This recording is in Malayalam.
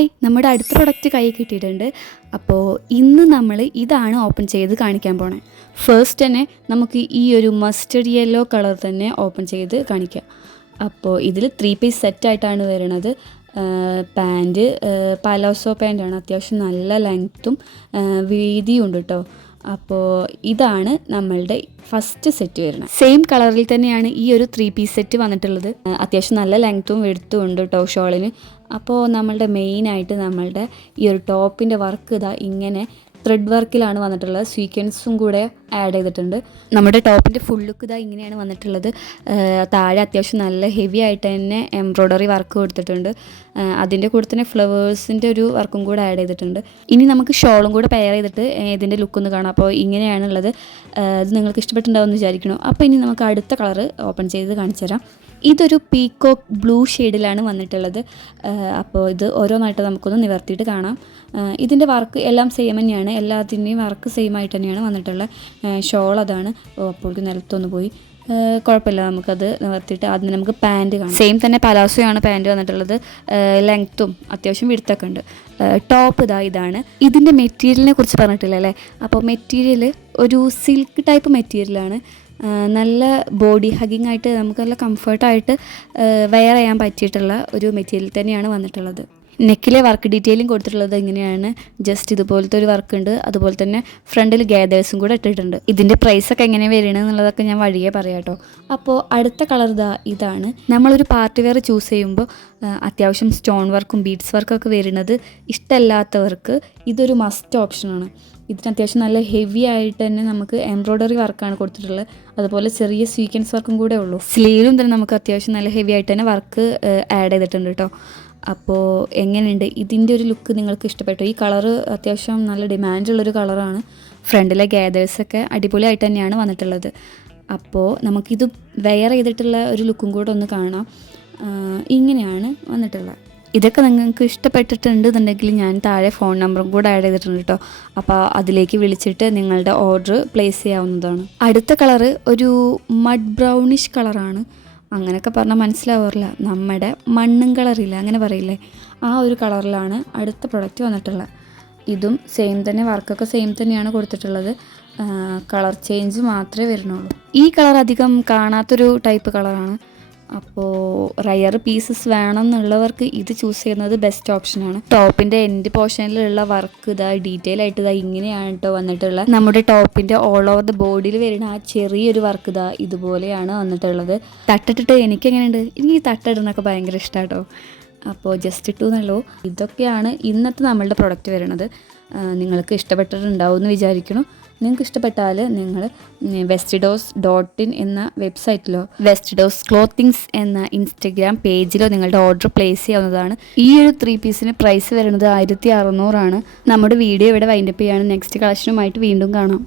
ഹായ്, നമ്മുടെ അടുത്ത പ്രൊഡക്റ്റ് കയ്യിൽ കിട്ടിയിട്ടുണ്ട്. അപ്പോൾ ഇന്ന് നമ്മൾ ഇതാണ് ഓപ്പൺ ചെയ്ത് കാണിക്കാൻ പോണേ. ഫസ്റ്റ് തന്നെ നമുക്ക് ഈ ഒരു മസ്റ്റർഡ് യെല്ലോ കളർ തന്നെ ഓപ്പൺ ചെയ്ത് കാണിക്കാം. അപ്പോൾ ഇതിൽ 3 പീസ് സെറ്റായിട്ടാണ് വരുന്നത്. പാൻറ്റ് പലോസോ പാൻറ്റാണ്, അത്യാവശ്യം നല്ല ലെങ്ത്തും വീതിയും ഉണ്ട് കേട്ടോ. അപ്പോൾ ഇതാണ് നമ്മളുടെ ഫസ്റ്റ് സെറ്റ് വരുന്നത്. സെയിം കളറിൽ തന്നെയാണ് ഈ ഒരു 3 പീസ് സെറ്റ് വന്നിട്ടുള്ളത്. അത്യാവശ്യം നല്ല ലെങ്ത്തും വെടുത്തും ഉണ്ട് കേട്ടോ ഷോളിന്. അപ്പോൾ നമ്മളുടെ മെയിനായിട്ട് നമ്മളുടെ ഈ ഒരു ടോപ്പിൻ്റെ വർക്ക് ഇതാ ഇങ്ങനെ ത്രെഡ് വർക്കിലാണ് വന്നിട്ടുള്ളത്. സ്വീക്വൻസും കൂടെ ആഡ് ചെയ്തിട്ടുണ്ട്. നമ്മുടെ ടോപ്പിൻ്റെ ഫുൾ ലുക്ക് ഇതാ ഇങ്ങനെയാണ് വന്നിട്ടുള്ളത്. താഴെ അത്യാവശ്യം നല്ല ഹെവി ആയിട്ട് തന്നെ എംബ്രോയ്ഡറി വർക്ക് കൊടുത്തിട്ടുണ്ട്. അതിൻ്റെ കൂടെ തന്നെ ഫ്ലവേഴ്സിൻ്റെ ഒരു വർക്കും കൂടെ ആഡ് ചെയ്തിട്ടുണ്ട്. ഇനി നമുക്ക് ഷോളും കൂടെ പെയർ ചെയ്തിട്ട് ഇതിൻ്റെ ലുക്കൊന്ന് കാണാം. അപ്പോൾ ഇങ്ങനെയാണുള്ളത്. ഇത് നിങ്ങൾക്ക് ഇഷ്ടപ്പെട്ടിട്ടുണ്ടാവുമെന്ന് വിചാരിക്കുന്നു. അപ്പോൾ ഇനി നമുക്ക് അടുത്ത കളർ ഓപ്പൺ ചെയ്ത് കാണിച്ചു തരാം. ഇതൊരു പീക്കോക്ക് ബ്ലൂ ഷെയ്ഡിലാണ് വന്നിട്ടുള്ളത്. അപ്പോൾ ഇത് ഓരോന്നായിട്ട് നമുക്കൊന്ന് നിവർത്തിയിട്ട് കാണാം. ഇതിൻ്റെ വർക്ക് എല്ലാം സെയിം തന്നെയാണ്. എല്ലാത്തിൻ്റെയും വർക്ക് സെയിം ആയിട്ട് തന്നെയാണ് വന്നിട്ടുള്ളത്. ഷോൾ അതാണ്. അപ്പോഴേക്കും നിലത്തൊന്ന് പോയി, കുഴപ്പമില്ല, നമുക്കത് നിവർത്തിയിട്ട് അതിന് നമുക്ക് പാൻറ്റ് കാണാം. സെയിം തന്നെ പലാസോയാണ് പാൻറ്റ് വന്നിട്ടുള്ളത്. ലെങ്ത്തും അത്യാവശ്യം വിടുത്തൊക്കെ ഉണ്ട്. ടോപ്പ് ഇതാണ്. ഇതിൻ്റെ മെറ്റീരിയലിനെ കുറിച്ച് പറഞ്ഞിട്ടില്ല അല്ലേ? അപ്പോൾ മെറ്റീരിയൽ ഒരു സിൽക്ക് ടൈപ്പ് മെറ്റീരിയലാണ്. നല്ല ബോഡി ഹഗിങ് ആയിട്ട് നമുക്ക് നല്ല കംഫർട്ടായിട്ട് വെയർ ചെയ്യാൻ പറ്റിയിട്ടുള്ള ഒരു മെറ്റീരിയൽ തന്നെയാണ് വന്നിട്ടുള്ളത്. നെക്കിലെ വർക്ക് ഡീറ്റെയിലിംഗ് കൊടുത്തിട്ടുള്ളത് ഇങ്ങനെയാണ്. ജസ്റ്റ് ഇതുപോലത്തെ ഒരു വർക്ക് ഉണ്ട്. അതുപോലെ തന്നെ ഫ്രണ്ടിൽ ഗാദേഴ്സും കൂടെ ഇട്ടിട്ടുണ്ട്. ഇതിൻ്റെ പ്രൈസൊക്കെ എങ്ങനെ വരണമെന്നുള്ളതൊക്കെ ഞാൻ വഴിയേ പറയാം കേട്ടോ. അപ്പോൾ അടുത്ത കളർ ഇതാണ്. നമ്മളൊരു പാർട്ടി വെയർ ചൂസ് ചെയ്യുമ്പോൾ അത്യാവശ്യം സ്റ്റോൺ വർക്കും ബീഡ്സ് വർക്കൊക്കെ വരുന്നത് ഇഷ്ടമല്ലാത്തവർക്ക് ഇതൊരു മസ്റ്റ് ഓപ്ഷനാണ്. ഇതിന് അത്യാവശ്യം നല്ല ഹെവി ആയിട്ട് തന്നെ നമുക്ക് എംബ്രോയ്ഡറി വർക്കാണ് കൊടുത്തിട്ടുള്ളത്. അതുപോലെ ചെറിയ സ്വീക്വൻസ് വർക്കും കൂടെ ഉള്ളൂ. സ്ലീവിലും തന്നെ നമുക്ക് അത്യാവശ്യം നല്ല ഹെവി ആയിട്ട് തന്നെ വർക്ക് ആഡ് ചെയ്തിട്ടുണ്ട് കേട്ടോ. അപ്പോൾ എങ്ങനെയുണ്ട് ഇതിൻ്റെ ഒരു ലുക്ക് നിങ്ങൾക്ക് ഇഷ്ടപ്പെട്ടു? ഈ കളറ് അത്യാവശ്യം നല്ല ഡിമാൻഡുള്ളൊരു കളറാണ്. ഫ്രണ്ടിലെ ഗാദേഴ്സൊക്കെ അടിപൊളിയായിട്ട് തന്നെയാണ് വന്നിട്ടുള്ളത്. അപ്പോൾ നമുക്കിത് വെയർ ചെയ്തിട്ടുള്ള ഒരു ലുക്കും കൂടെ ഒന്ന് കാണാം. ഇങ്ങനെയാണ് വന്നിട്ടുള്ളത്. ഇതൊക്കെ നിങ്ങൾക്ക് ഇഷ്ടപ്പെട്ടിട്ടുണ്ടെന്നുണ്ടെങ്കിൽ ഞാൻ താഴെ ഫോൺ നമ്പറും കൂടെ ആഡ് ചെയ്തിട്ടുണ്ട് കേട്ടോ. അപ്പോൾ അതിലേക്ക് വിളിച്ചിട്ട് നിങ്ങളുടെ ഓർഡർ പ്ലേസ് ചെയ്യാവുന്നതാണ്. അടുത്ത കളറ് ഒരു മഡ് ബ്രൗണിഷ് കളറാണ്. അങ്ങനെയൊക്കെ പറഞ്ഞാൽ മനസ്സിലാവാറില്ല. നമ്മുടെ മണ്ണും കളറില്ല, അങ്ങനെ പറയില്ലേ, ആ ഒരു കളറിലാണ് അടുത്ത പ്രൊഡക്റ്റ് വന്നിട്ടുള്ളത്. ഇതും സെയിം തന്നെ, വർക്കൊക്കെ സെയിം തന്നെയാണ് കൊടുത്തിട്ടുള്ളത്. കളർ ചേഞ്ച് മാത്രമേ വരുന്നുള്ളൂ. ഈ കളർ അധികം കാണാത്തൊരു ടൈപ്പ് കളറാണ്. അപ്പോൾ റയർ പീസസ് വേണം എന്നുള്ളവർക്ക് ഇത് ചൂസ് ചെയ്യുന്നത് ബെസ്റ്റ് ഓപ്ഷനാണ്. ടോപ്പിൻ്റെ എൻഡ് പോർഷനിലുള്ള വർക്ക് ഡീറ്റെയിൽ ആയിട്ട് ഇങ്ങനെയാണ് കേട്ടോ വന്നിട്ടുള്ളത്. നമ്മുടെ ടോപ്പിൻ്റെ ഓൾ ഓവർ ദ ബോഡിയിൽ വരുന്ന ആ ചെറിയൊരു വർക്ക് ഇതുപോലെയാണ് വന്നിട്ടുള്ളത്. തട്ടിട്ടിട്ട് എനിക്കെങ്ങനെയുണ്ട്, എനിക്ക് ഈ തട്ടിടുന്നൊക്കെ ഭയങ്കര ഇഷ്ടമാണ് കേട്ടോ. അപ്പോൾ ജസ്റ്റ് ഇട്ടു എന്നുള്ളൂ. ഇതൊക്കെയാണ് ഇന്നത്തെ നമ്മളുടെ പ്രൊഡക്റ്റ് വരുന്നത്. നിങ്ങൾക്ക് ഇഷ്ടപ്പെട്ടിട്ടുണ്ടാവും എന്ന് വിചാരിക്കണം. നിങ്ങൾക്ക് ഇഷ്ടപ്പെട്ടാൽ നിങ്ങൾ വെസ്റ്റിഡോസ്.in എന്ന വെബ്സൈറ്റിലോ വെസ്റ്റിഡോസ് ക്ലോത്തിങ്സ് എന്ന ഇൻസ്റ്റഗ്രാം പേജിലോ നിങ്ങളുടെ ഓർഡർ പ്ലേസ് ചെയ്യാവുന്നതാണ്. ഈ ഒരു 3 പീസിന് പ്രൈസ് വരുന്നത് 1600 ആണ്. നമ്മുടെ വീഡിയോ ഇവിടെ വൈൻഡപ്പ് ചെയ്യാണ്. നെക്സ്റ്റ് കളക്ഷനുമായിട്ട് വീണ്ടും കാണാം.